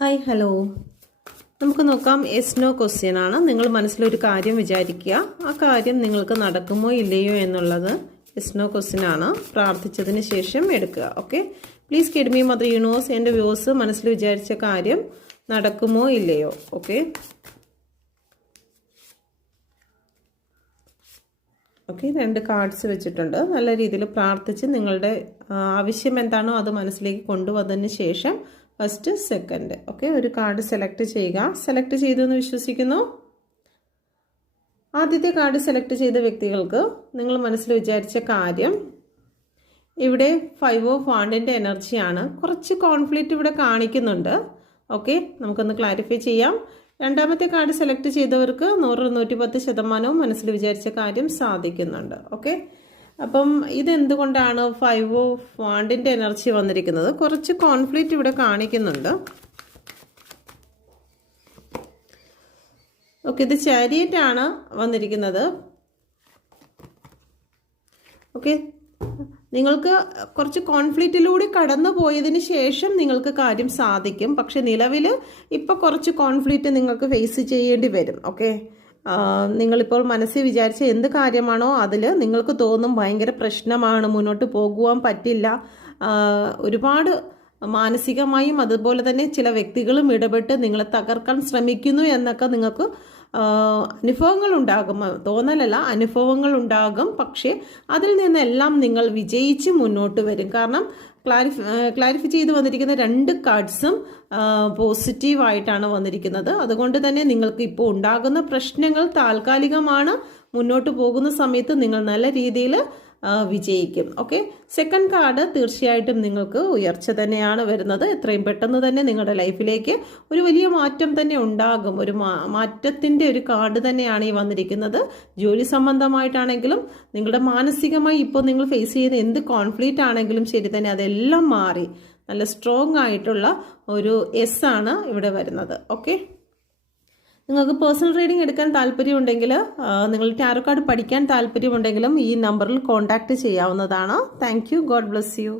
Hi hello, നമുക്ക് നോക്കാം. Yes no question ആണ്. നിങ്ങൾ മനസ്സിലൊരു കാര്യം വിചാരിക്കുക, ആ കാര്യം നിങ്ങൾക്ക് നടക്കുമോ ഇല്ലയോ എന്നുള്ളത് യെസ് നോ ക്വസ്റ്റ്യൻ ആണ്. പ്രാർത്ഥിച്ചതിന് ശേഷം എടുക്കുക. Okay, please kid me mother universe. എൻ്റെ വ്യൂസ് മനസ്സിൽ വിചാരിച്ച കാര്യം നടക്കുമോ ഇല്ലയോ. ഓക്കെ ഓക്കെ, 2 കാർഡ്സ് വെച്ചിട്ടുണ്ട്. നല്ല രീതിയിൽ പ്രാർത്ഥിച്ച് നിങ്ങളുടെ ആവശ്യം എന്താണോ അത് മനസ്സിലേക്ക് കൊണ്ടുവന്നതിന് ശേഷം ഫസ്റ്റ് സെക്കൻഡ് ഒരു കാർഡ് സെലക്ട് ചെയ്യുക. സെലക്ട് ചെയ്തു എന്ന് വിശ്വസിക്കുന്നു. ആദ്യത്തെ കാർഡ് സെലക്ട് ചെയ്ത വ്യക്തികൾക്ക് നിങ്ങൾ മനസ്സിൽ വിചാരിച്ച കാര്യം ഇവിടെ 5 ഓഫ് വാണ്ടിൻ്റെ എനർജിയാണ്. കുറച്ച് കോൺഫ്ലിക്റ്റ് ഇവിടെ കാണിക്കുന്നുണ്ട്. ഓക്കെ, നമുക്കൊന്ന് ക്ലാരിഫൈ ചെയ്യാം. രണ്ടാമത്തെ കാർഡ് സെലക്ട് ചെയ്തവർക്ക് 100-110% മനസ്സിൽ വിചാരിച്ച കാര്യം സാധിക്കുന്നുണ്ട്. ഓക്കെ, അപ്പം ഇതെന്തുകൊണ്ടാണ് 5 ഓഫ് വാണ്ടിൻ്റെ എനർജി വന്നിരിക്കുന്നത്? കുറച്ച് കോൺഫ്ലിക്റ്റ് ഇവിടെ കാണിക്കുന്നുണ്ട്. ഓക്കെ, ഇത് ചാരിയറ്റ് ആണ് വന്നിരിക്കുന്നത്. ഓക്കെ, നിങ്ങൾക്ക് കുറച്ച് കോൺഫ്ലിക്റ്റിലൂടെ കടന്നു പോയതിന് ശേഷം നിങ്ങൾക്ക് കാര്യം സാധിക്കും. പക്ഷെ നിലവിൽ ഇപ്പോൾ കുറച്ച് കോൺഫ്ലിക്റ്റ് നിങ്ങൾക്ക് ഫേസ് ചെയ്യേണ്ടി വരും. ഓക്കെ, നിങ്ങളിപ്പോൾ മനസ്സിൽ വിചാരിച്ച എന്ത് കാര്യമാണോ അതിൽ നിങ്ങൾക്ക് തോന്നും ഭയങ്കര പ്രശ്നമാണ്, മുന്നോട്ട് പോകുവാൻ പറ്റില്ല. ഒരുപാട് മാനസികമായും അതുപോലെ തന്നെ ചില വ്യക്തികളും ഇടപെട്ട് നിങ്ങളെ തകർക്കാൻ ശ്രമിക്കുന്നു എന്നൊക്കെ നിങ്ങൾക്ക് അനുഭവങ്ങൾ ഉണ്ടാകും. തോന്നലല്ല, അനുഭവങ്ങൾ ഉണ്ടാകും. പക്ഷേ അതിൽ നിന്നെല്ലാം നിങ്ങൾ വിജയിച്ച് മുന്നോട്ട് വരും. കാരണം ക്ലാരിഫൈ ചെയ്ത് വന്നിരിക്കുന്ന 2 കാർഡ്സും പോസിറ്റീവായിട്ടാണ് വന്നിരിക്കുന്നത്. അതുകൊണ്ട് തന്നെ നിങ്ങൾക്ക് ഇപ്പോൾ ഉണ്ടാകുന്ന പ്രശ്നങ്ങൾ താൽക്കാലികമാണ്. മുന്നോട്ട് പോകുന്ന സമയത്ത് നിങ്ങൾ നല്ല രീതിയിൽ വിജയിക്കും. ഓക്കെ, സെക്കൻഡ് കാർഡ് തീർച്ചയായിട്ടും നിങ്ങൾക്ക് ഉയർച്ച തന്നെയാണ് വരുന്നത്. എത്രയും പെട്ടെന്ന് തന്നെ നിങ്ങളുടെ ലൈഫിലേക്ക് ഒരു വലിയ മാറ്റം തന്നെ ഉണ്ടാകും. ഒരു മാറ്റത്തിൻ്റെ ഒരു കാർഡ് തന്നെയാണ് ഈ വന്നിരിക്കുന്നത്. ജോലി സംബന്ധമായിട്ടാണെങ്കിലും നിങ്ങളുടെ മാനസികമായി ഇപ്പോൾ നിങ്ങൾ ഫേസ് ചെയ്യുന്ന എന്ത് കോൺഫ്ലിക്റ്റ് ആണെങ്കിലും ശരി തന്നെ അതെല്ലാം മാറി നല്ല സ്ട്രോങ് ആയിട്ടുള്ള ഒരു യെസ് ആണ് ഇവിടെ വരുന്നത്. ഓക്കെ, നിങ്ങൾക്ക് പേഴ്സണൽ റീഡിംഗ് എടുക്കാൻ താല്പര്യമുണ്ടെങ്കിൽ, നിങ്ങൾ ടാരോ കാർഡ് പഠിക്കാൻ താല്പര്യമുണ്ടെങ്കിലും ഈ നമ്പറിൽ കോൺടാക്റ്റ് ചെയ്യാവുന്നതാണ്. Thank you. God bless you.